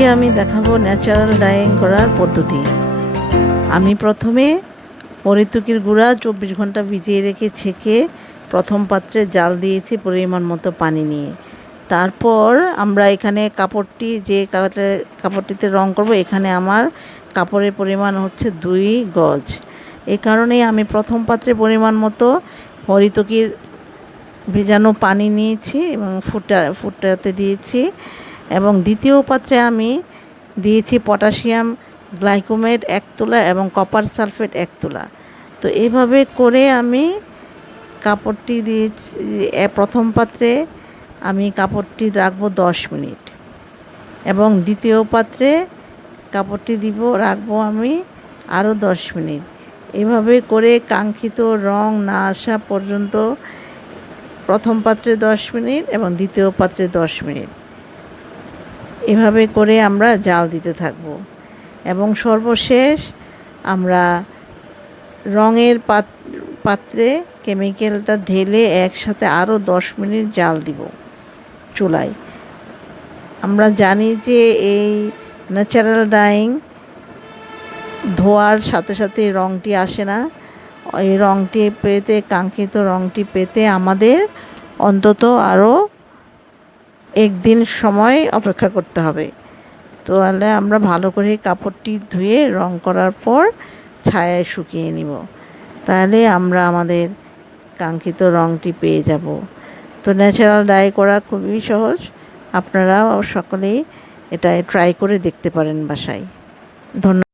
আজকে আমি দেখাবো ন্যাচারাল ডাইং করার পদ্ধতি। আমি প্রথমে হরিতকির গুঁড়া 24 ঘন্টা ভিজিয়ে রেখে ছেঁকে প্রথম পাত্রে জাল দিয়েছি পরিমাণ মতো পানি নিয়ে। তারপর আমরা এখানে যে কাপড়টিতে রং করব, এখানে আমার কাপড়ের পরিমাণ হচ্ছে 2 গজ। এই কারণেই আমি প্রথম পাত্রে পরিমাণ মতো হরিতকির ভেজানো পানি নিয়েছি এবং ফুটাতে দিয়েছি, এবং দ্বিতীয় পাত্রে আমি দিয়েছি পটাশিয়াম গ্লাইকোমেট 1 তোলা এবং কপার সালফেট 1 তোলা। তো এইভাবে করে আমি কাপড়টি দিয়েছি। প্রথম পাত্রে আমি কাপড়টি রাখবো 10 মিনিট এবং দ্বিতীয় পাত্রে কাপড়টি রাখবো আমি আরও 10 মিনিট। এভাবে করে কাঙ্ক্ষিত রং না আসা পর্যন্ত প্রথম পাত্রে 10 মিনিট এবং দ্বিতীয় পাত্রে 10 মিনিট এভাবে করে আমরা জাল দিতে থাকব। এবং সর্বশেষ আমরা রঙের পাত্রে কেমিক্যালটা ঢেলে একসাথে আরও 10 মিনিট জাল দিব চুলায়। আমরা জানি যে এই ন্যাচারাল ডাইং ধোয়ার সাথে সাথে রঙটি আসে না। এই রঙটি পেতে, কাঙ্ক্ষিত রঙটি পেতে আমাদের অন্তত আরও 1 দিন সময় অপেক্ষা করতে হবে। তাহলে আমরা ভালো করে কাপড়টি ধুয়ে রং করার পর ছায়ায় শুকিয়ে নিব, তাহলে আমরা আমাদের কাঙ্ক্ষিত রঙটি পেয়ে যাব। তো ন্যাচারাল ডাই করা খুবই সহজ, আপনারা সকলেই এটা ট্রাই করে দেখতে পারেন বাসায়। ধন্যবাদ।